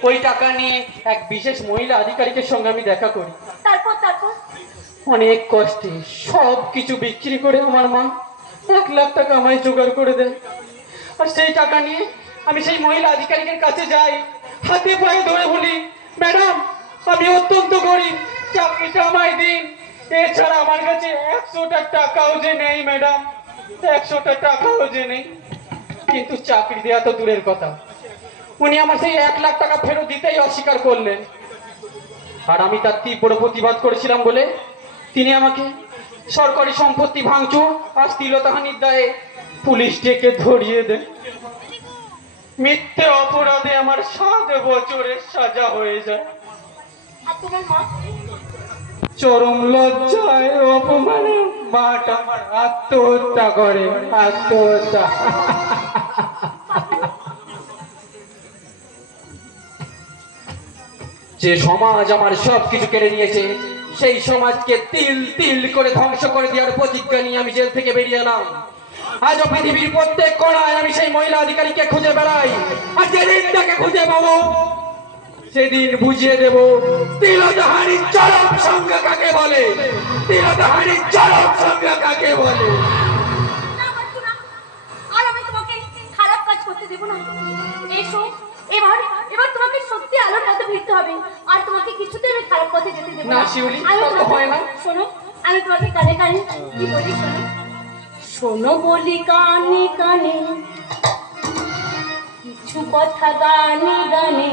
ওই টাকা নিয়ে এক বিশেষ মহিলা আধিকারিকের সঙ্গে আমি দেখা করি। তারপর তারপর অনেক কষ্টে সব কিছু বিক্রি করে আমার মা 1,00,000 টাকা আমায় জোগাড় করে দেয়। আর সেই টাকা নিয়ে আমি সেই মহিলা আধিকারিকের কাছে যাই, হাতে পায়ে ধরে বলি, ম্যাডাম আমি অত্যন্ত গরিব, চাকরিটা আমায় দিন। এছাড়া আমার কাছে 100টা টাকাও যে নেই ম্যাডাম, 100টা টাকাও যে নেই। কিন্তু চাকরি দেওয়া তো দূরের কথা, উনি আমার সেই 1,00,000 টাকা ফেরত দিতেই অস্বীকার করলেন। আর আমি তার তীব্র প্রতিবাদ করেছিলাম বলে তিনি আমাকে সরকারি সম্পত্তি ভাঙচুর আর শ্লীলতাহানির দায়ে পুলিশ ডেকে ধরিয়ে দেন। মিথ্যে অপরাধে আমার 7 বছরের সাজা হয়ে যায়। আর তোমার মা? চরম লজ্জায় অপমানে মাটা আমার আত্মহত্যা করে, আত্মহত্যা। যে সমাজ আমার সবকিছু কেড়ে নিয়েছে, সেই সমাজকে তিল তিল করে ধ্বংস করে দেওয়ার প্রতিজ্ঞা নিয়ে আমি জেল থেকে বেরিয়ে এলাম। আজও পৃথিবীর প্রত্যেক কোণায় আমি সেই মহিলা আধিকারিককে খুঁজে বেড়াই। আর যেদিন তাকে খুঁজে পাবো সেদিন বুঝিয়ে দেব শ্লীলতাহানির চরম সংজ্ঞা কাকে বলে, শ্লীলতাহানির চরম সংজ্ঞা কাকে বলে। না মাতু না, আর আমি তোমাকে খারাপ কাজ করতে দেব না। এসো, এবার এবার তোমাকে সত্যি আলোর পথে ফিরতে হবে। আর তোমাকে কিছুতেই আমি খারাপ পথে যেতে দেব না না। শিউলি, আমি তা তো হয় না। শোনো, আমি তোমাকে কানে কানে কি বলি শোনো। শোনো বলি কানে কানে কিছু কথা গানে গানে,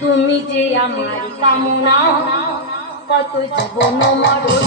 তুমি যে আমার কামনা, কত জীবন মরণ